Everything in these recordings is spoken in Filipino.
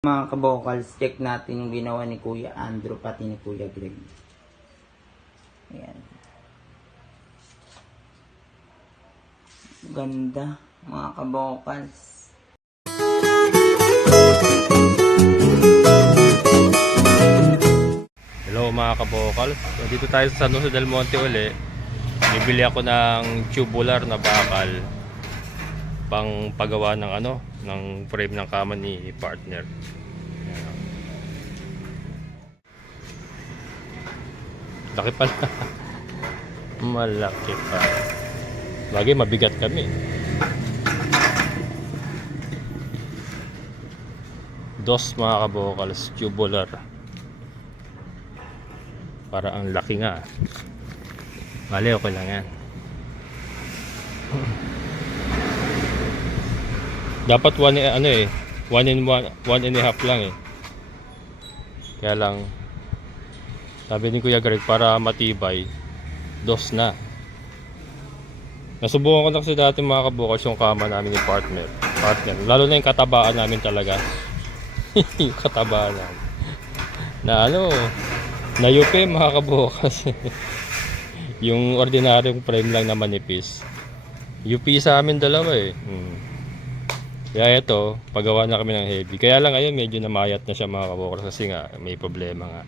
Mga ka-vocals, check natin yung ginawa ni Kuya Andrew pati ni Kuya Greg. Ayan. Ganda, mga ka-vocals. Hello mga ka-vocals. Dito tayo sa San Jose del Monte uli. Bibili ako ng tubular na bakal pang pagawa ng ng frame ng kama ni partner. Laki pala. Malaki pa. Lagi mabigat kami. Dos mga ka-vocals, tubular. Para ang laki nga. Mali, okay lang yan. Dapat one and a half lang eh. Kaya lang sabi ni Kuya Greg para matibay, dos na. Nasubukan ko na kasi dati mga kabukals yung kama namin ni partner. Lalo na yung katabaan namin talaga. Yung katabaan namin. Na nayupi mga kabukas. Yung ordinaryong frame lang na manipis. UP sa amin dalawa eh. Kaya ito, pagawa na kami ng heavy. Kaya lang ngayon medyo namayat na siya mga kabukas kasi nga may problema nga.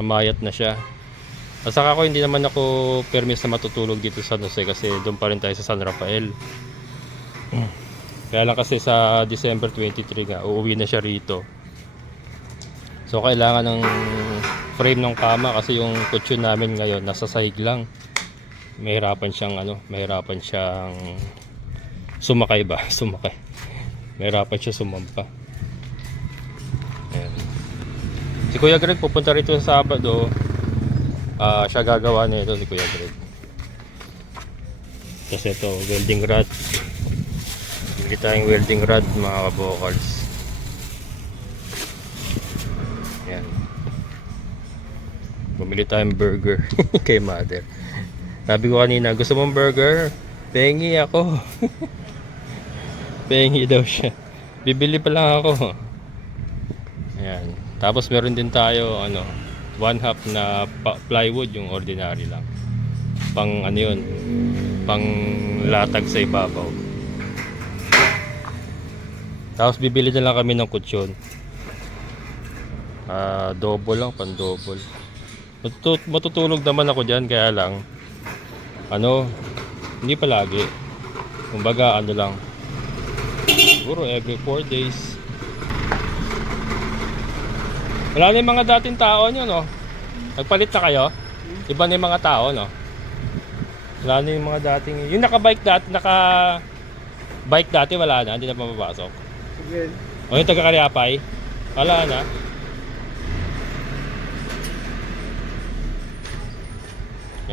Namayat na siya. At saka ako hindi naman ako permis na matutulog dito sa San Jose kasi doon pa rin tayo sa San Rafael. Kaya lang kasi sa December 23 nga, uuwi na siya rito. So kailangan ng frame ng kama kasi yung kutsyon namin ngayon nasa sahig lang. Mahirapan siyang sumakay ba? Sumakay. Mahirapan siya sumampa. Ayan. Si Kuya Greg pupunta rito sa Sabado. Siya gagawa na ito si Kuya Greg. Kasi ito, welding rod. Bili tayong welding rod mga ka-vocals. Ayan. Bumili tayong burger kay mother. Sabi ko kanina, gusto mong burger? Pengi ako. Pengi daw siya. Bibili pa lang ako. Ayan. Tapos meron din tayo 1/2 na plywood, yung ordinary lang. Pang yun, pang latag sa ibabaw. Tapos bibili na lang kami ng kutsyon. Double lang, pan double. Matutulog naman ako dyan, kaya lang hindi palagi. Kumbaga lang, siguro every 4 days. Wala na yung mga dating tao nyo, no? Nagpalit na kayo? Iba na yung mga tao, no? Wala na yung mga dating... Yung naka-bike dati, wala na. Hindi na mapapasok. Okay. O yung taga-Kariapay? Wala na.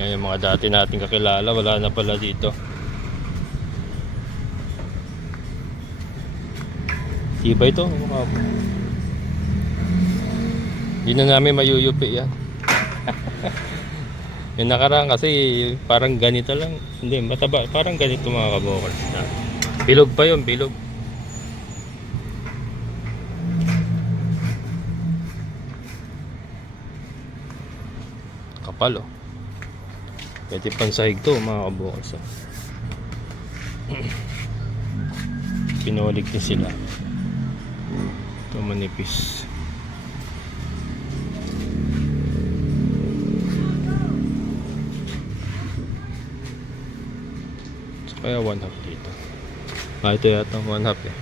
Yan yung mga dati nating kakilala. Wala na pala dito. Iba ito. Hindi na namin mayuyupi yan. Yung nakaraan kasi parang ganito lang. Hindi, mataba. Parang ganito mga kabokals. Bilog pa yun, bilog. Kapal oh. Pwede pansahig to mga kabokals. Pinolik din sila. Ito manipis. Kaya 1/2 dito. Ito yata 1/2 eh.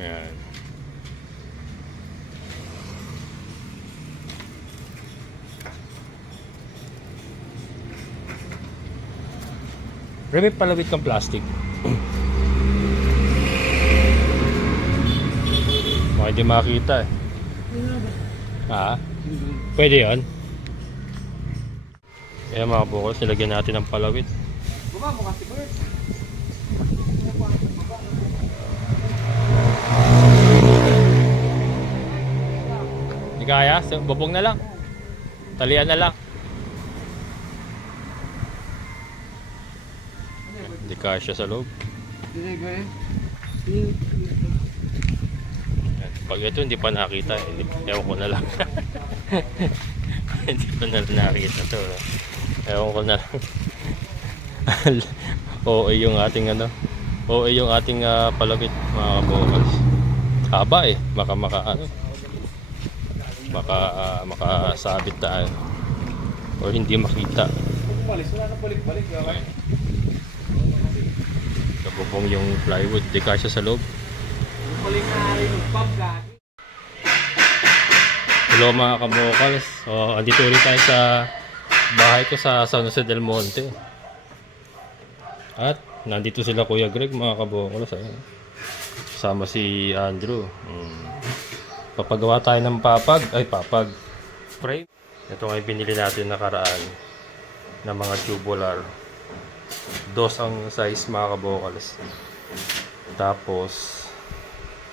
Ayan. May palawit ng plastic. Baka hindi makita eh. Pwede yun. Kaya mga bukos, nilagyan natin ng palawit. Bumamo kasi Bert. Hindi kaya? Bubong na lang. Talian na lang. Hindi kasya sa loob. Hindi ko eh. Yan. Pag ito hindi pa nakita, ewan ko na lang. Hindi pa na nakita to. No? Ewan ko na lang. Oo yung ating ano. Oo yung ating palapit mga kabokals. Haba eh. Baka makasabit tayo. O hindi makita. Pumalis, wala na balik-balik. Kabubong yung plywood. Di kasya sa loob. Balik na rin yung pub ka. Hello mga kabokals. So, andito ulit tayo sa bahay ko sa San Jose del Monte. At nandito sila Kuya Greg mga kabokals. Kasama si Andrew. Papagawa tayo ng papag frame. Ito nga yung binili natin nakaraan na mga tubular. Dos ang size mga kabokals. Tapos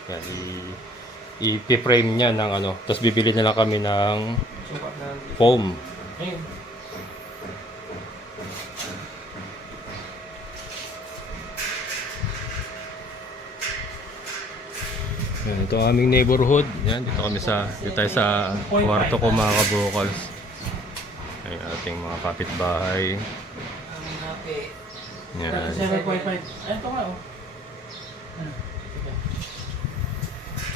yan, i-frame niya ng ano. Tapos bibili na lang kami ng foam. Yan, ito ang aming neighborhood. Yan, dito tayo sa kwarto ko mga kabokals. Ay, ating mga kapitbahay. Yan. 7.5. Ito nga oh.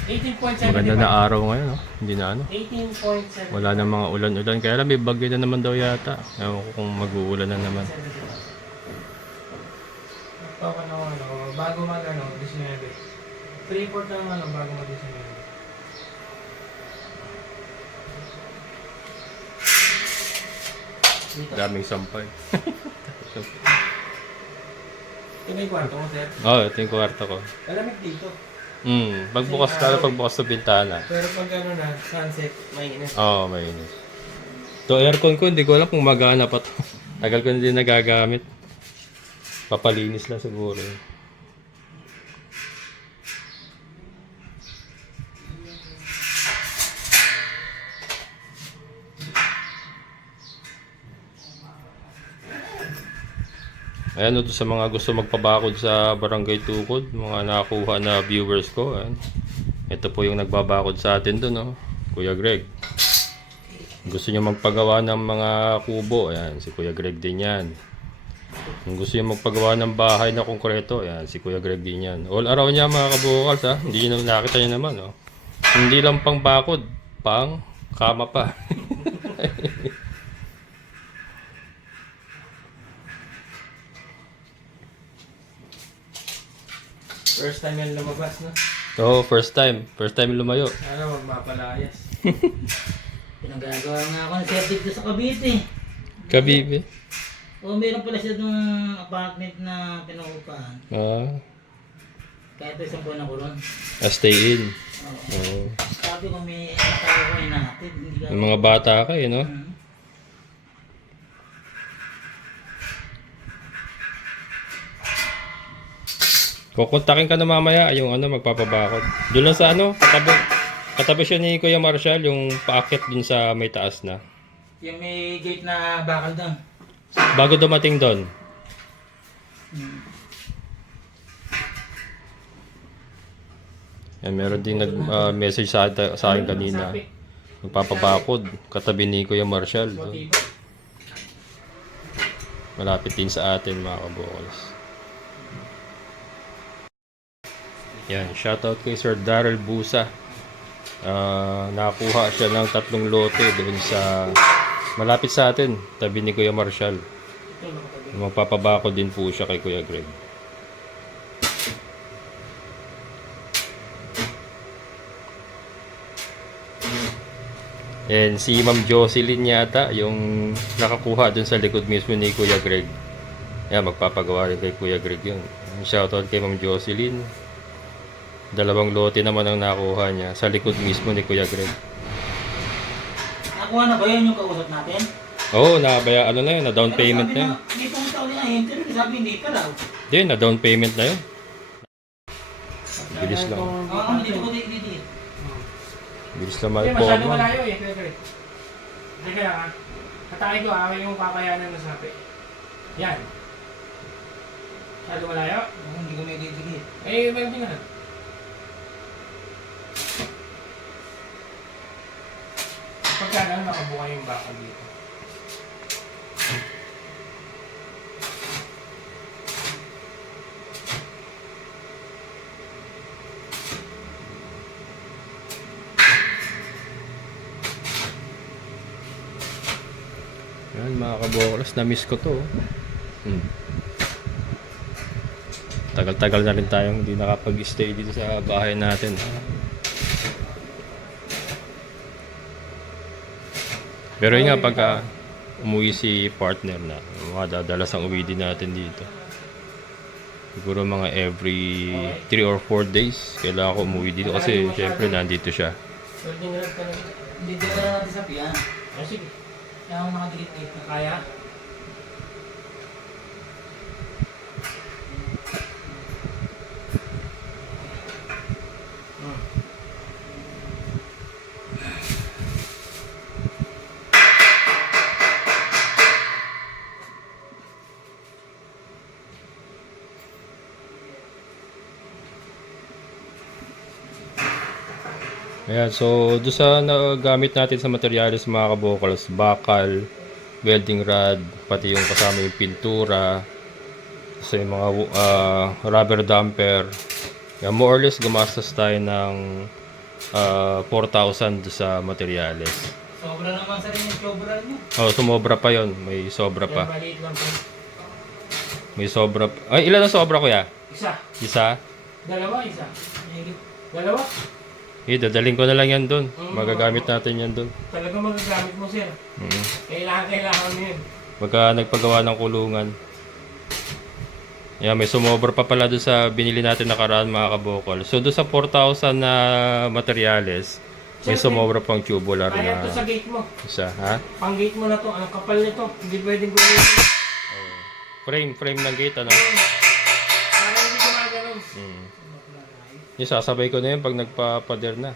18.75. Maganda na araw ngayon, no? Hindi na ano. 18.7. Wala na mga ulan-ulan. Kaya lang may bagyo na naman daw yata. Ewan ko kung mag-uulan na naman. Ito ka na ano, bago mag ano, 19. 3-4 lang ano, bago mag 19. Daming sampay. Ito na yung kwarto mo, sir. Ito yung kwarto ko. Malamig dito. Pagbukas sa bintana. Pero pag ano na, sunset, mainit. Oo, mainit. To aircon ko, hindi ko alam kung magana pa to. Tagal ko na din nagagamit. Papalinis lang siguro. Ayan, ito sa mga gusto magpabakod sa Barangay Tukod, mga nakuha na viewers ko. Ayan. Ito po yung nagbabakod sa atin doon, no? Kuya Greg. Gusto niyo magpagawa ng mga kubo, ayan, si Kuya Greg din yan. Kung gusto niyo magpagawa ng bahay na konkreto, ayan, si Kuya Greg din yan. All around niya mga kabukals, ha? Hindi niyo nakita niyo naman, no? Hindi lang pang bakod, pang kama pa. First time yan lumabas, no? Oo, first time. First time lumayo. Ano, magpapalayas. Pinagagawa nga ako ng septic doon sa Cavite. Kabibi. O meron pala siya doon apartment na pinuupahan. Kahit isang buwan ako ron. Stay in. Oo. Sabi ko may tao ko natin. Yung mga bata kayo, no? Kukontakin ka na mamaya yung ano magpapabakod. Doon lang sa ano, katabi siya ni Kuya Marshall yung paakit dun sa may taas na. Yung may gate na bakal doon. Bago dumating doon. Meron ding nag-message sa akin kanina. Magpapabakod katabi ni Kuya Marshall. Doon. Malapit din sa atin mga kabokals. Yan, shoutout kay Sir Darrell Busa. Nakakuha siya ng 3 lote doon sa malapit sa atin, tabi ni Kuya Marshall. Magpapabako din po siya kay Kuya Greg. And si Ma'am Jocelyn yata yung nakakuha doon sa likod mismo ni Kuya Greg. Yan, magpapagawa rin kay Kuya Greg yun. Shoutout kay Ma'am Jocelyn. 2 lote naman ang nakuha niya sa likod mismo ni Kuya Greg. Nakuha na ba yun yung kausap natin? Oo, nakabaya ano na yun, na down payment na yun. Hindi pumunta ulit na interview, sabi hindi pa daw. Hindi, na down payment na yun. Bilis lang. Oo, dito ko dito. Bilis lang Hindi, po. masyado malayo eh. Hindi kaya ka. Katay ko, away yung papayanan na sabi. Yan. Masyado malayo? Hindi ko may didikit. Eh, meron din na. Pagkano, nakabuka yung bakal dito. Yan mga kabokolas, na-miss ko to. Tagal-tagal na rin tayong hindi nakapag-stay dito sa bahay natin. Pero yun nga, pagka umuwi si partner na, madadalas ang uwi din natin dito. Siguro mga every 3 or 4 days, kailangan ko umuwi dito kasi syempre nandito siya. Pwede nga lang talaga. Hindi ka na natin sa piyan. Oh, sige. Kaya ako nakadikit-dikit na Kaya? Ayan, so doon sa nagamit natin sa materials mga kabokals, bakal, welding rod, pati yung kasama yung pintura, sa yung mga rubber damper. Yan, more or less gumastos tayo ng 4,000 doon sa materials. Sobra naman sa rin yung sobra niyo. Oh, sumobra pa yon, may sobra Yan, pa. maliit lang po. May sobra pa. Ay, ilan ang sobra kuya? Isa. Isa? Dalawa, isa. Dalawa? Dadaling ko na lang yan doon. Magagamit natin yan doon. Talaga magagamit mo, sir. Kailangan mo yun. Pagka nagpagawa ng kulungan. Yan, may sumobra pa pala doon sa binili natin nakaraan mga kabokal. So doon sa 4,000 na materyales, may sumobra pang tubular Kaya na ito sa gate mo. isa, ha? Pang gate mo na to. Ang kapal nito. Hindi pwedeng gawin. Frame ng gate, ano? Para hindi gumagano'n. Yung sasabay ko na yun pag nagpapader na.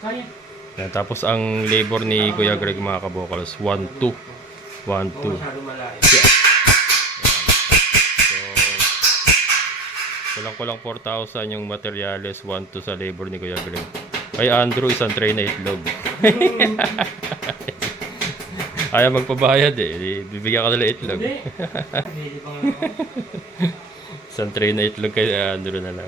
Kaya. Yan, tapos ang labor ni Kuya Greg mga kabokals, 1-2. 1-2. Masyado malayo. Kulang-kulang 4,000 yung materyales, 1-2 sa labor ni Kuya Greg. Kay Andrew, isang tray na itlog. Ayaw magpabayad eh. Bibigyan ka nila itlog. Hindi. Hindi pa nga ako. Isang tray na itlog kay Andrew na lang.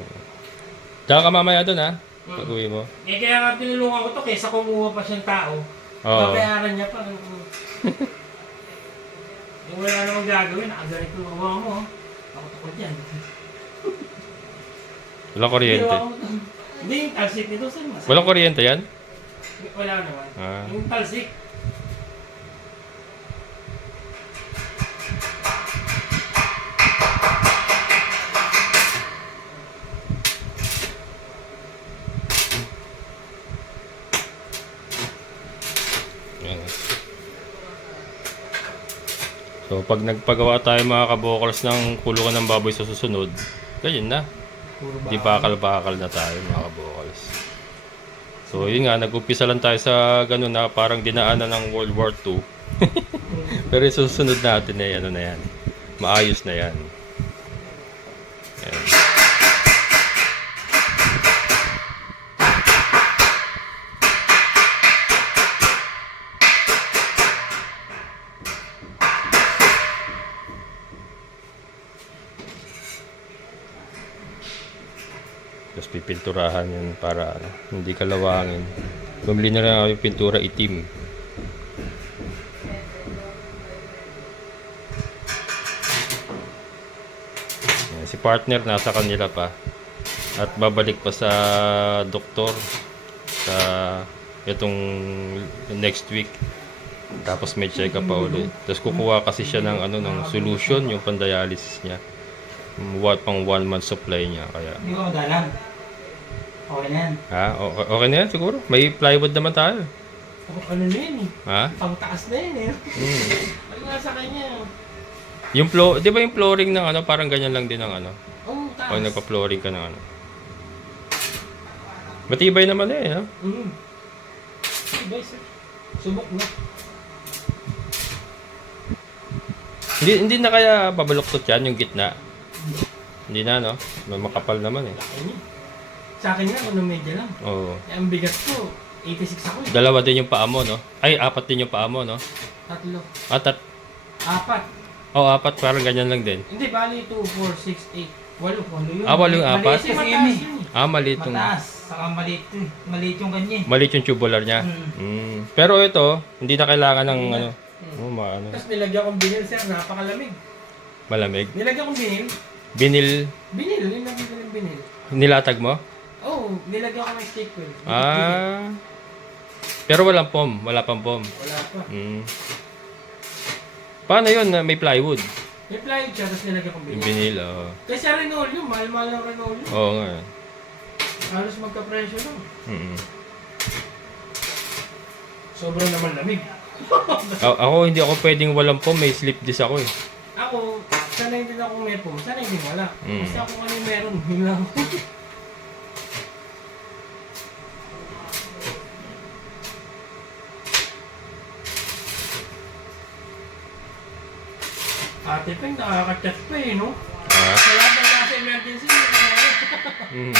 Tsaka ka mamaya doon ha? Pag uwi mo. Eh kaya nga tinulungan ko to kaysa kumuha pa siyang tao. Oo. Babayaran niya pa. Yung wala namang gagawin, nakaganit yung mga mo. Takot-takot yan. Walang kuryente. Ginawa ko to. Hindi, yung talsik nito, sir. Masakit. Walang kuryente yan? Wala naman. Ah. Yung talsik. Yan. So pag nagpagawa tayo mga kabokals ng kulungan ng baboy sa susunod, ganyan na. Di bakal-bakal na tayo mga kabokals. So yun nga, nag-upisa lang tayo sa ganun na parang dinaanan ng World War II. Pero yung susunod natin eh, ano na yan. Maayos na yan. Yan. Tapos pipinturahan yun para hindi kalawangin. Bumili na lang ako yung pintura itim. Yan, si partner nasa kanila pa. At babalik pa sa doktor sa itong next week. Tapos may check up pa ulit. Tapos kukuha kasi siya ng ano ng solution yung pandialysis niya. Pang 1 month supply niya kaya. Hindi ko madalang. Okay na yan. Ha? Okay na yan siguro. May plywood naman tayo. Ano na yun eh. Ha? Pangtaas na yun eh. Ano nga sa kanya? Yung floor, 'di ba yung flooring ng ano, parang ganyan lang din ang ano. Oh, taas. Pag nagpa-flooring ka ng ano. Matibay naman eh, ha? Subok na. Hindi na kaya babaluktot yan, yung gitna? Hindi na, no? Makapal naman eh. Ayun. Sa akin nga, ano medyo lang. Oo. Eh, ang bigat ko, 86 ako eh. Dalawa din yung paa mo, no? Ay, apat din yung paa mo, no? Tatlo. Apat. 4. Oh, apat. Parang ganyan lang din. Hindi, bali 2, 4, 6, 8. 8 yun. Ah, 8 yung apat? Maliit kasi mataas yun eh. Ah, maliit yung... Mataas. Saka maliit to eh. Maliit yung kanya eh. Maliit yung tubular niya. Pero ito, hindi na kailangan ng ano. Oh, ano. Tapos nilagyan kong binil, sir. Napakalamig. Malamig. Nilagyan kong binil. Binil, Binil. Nilagyan ko ng binil. nilatag mo? Oo, nilagyan ko ng stick ko. Ah. Pero walang foam. Wala pang foam. Wala pa. Paano yun? May plywood. May plywood siya, tapos nilagyan kong Yung binil. binil, oo. Kasi sa Renault yun, mahal-mahal ng Renault yun. Oo nga. Halos magka-presyo lang. Mm. Sobrang naman lamig. Ako, hindi ako pwedeng walang foam. May slip disc ako eh. Ako, sanay din ako may po. Sanay din wala. Mm. Basta kung ano yung meron, yun lang. Ate Peng, nakaka-chat pa eh, no? Ah. Kaya ba nasa emergency, Mm.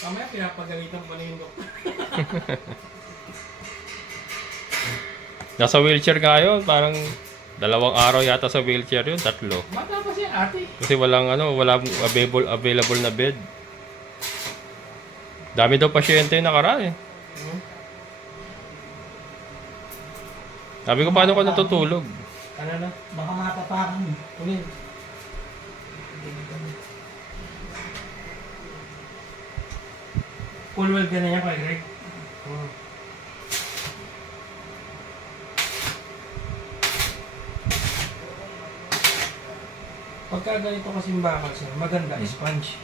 Kamaya pinapagalitan pa na yung doktor. Nasa wheelchair nga yun. Parang 2 araw yata sa wheelchair yun. 3. Mata pa si ate. Kasi walang available na bed. Dami daw pasyente yung nakaraan eh. Sabi ko, paano ka natutulog? Ano na? Baka matapakan. Kunin. Full weld ka na yan kay Greg. Pagka ganito kasing bakal siya, maganda, sponge.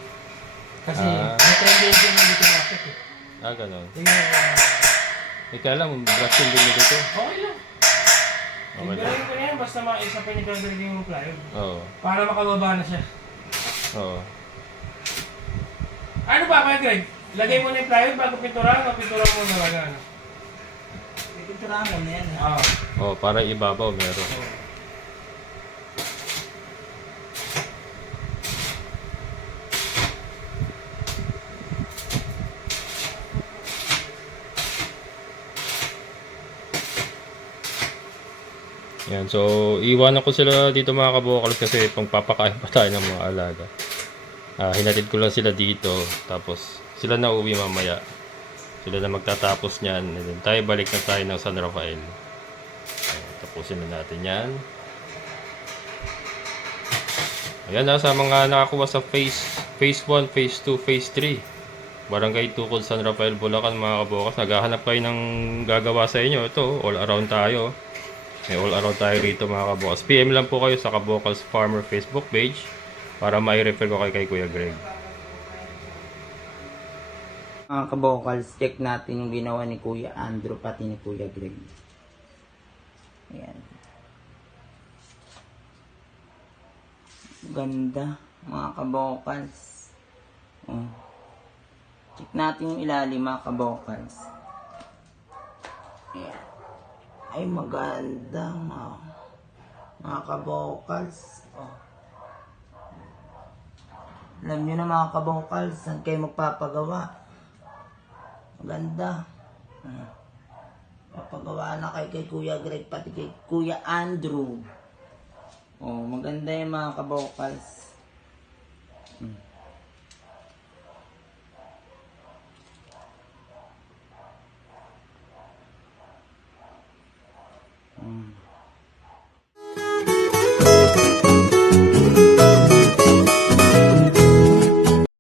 Kasi may tendency na dito nakit eh. Ah, ganun. Tingnan mo. Ika lang, brushing din nito to. Okay lang. Okay lang. Gawin ko na yan, basta maisa pa ni Greg yung plywood. Oo. Para makababa na siya. Oo. Ano ba kaya Greg? Lagay mo na yung plywood bago pinturahan o pinturahan mo na lang ano? Pipinturahan mo na yan. Oo. Oh, para ibabaw meron. Yan, so iwanan ko sila dito mga kabokals kasi pangpapakain pa tayo ng mga alaga. Hinatid ko lang sila dito, tapos sila na uwi mamaya. Sila na magtatapos niyan, and then tayo balik na tayo ng San Rafael. Tapusin na natin yan. Ayan na, sa mga nakakuha sa phase 1, phase 2, phase 3. Barangay Tukod, San Rafael, Bulacan mga kabukas. Naghahanap kayo ng gagawa sa inyo. Ito, all around tayo. May all around tayo rito mga kabukas. PM lang po kayo sa Kabokals Farmer Facebook page para mai-refer ko kay Kuya Greg. Mga kabokals, check natin yung ginawa ni Kuya Andrew pati ni Kuya Greg. Ayan. Ganda, mga kabokals. Oh. Check natin yung ilalim, mga kabokals. Ayan. Ay, maganda, mga kabokals. Oh. Alam nyo na mga kabokals, saan kayo magpapagawa? Maganda. Papagawa na kay Kuya Greg, pati kay Kuya Andrew. Oh, maganda yung mga kabokals.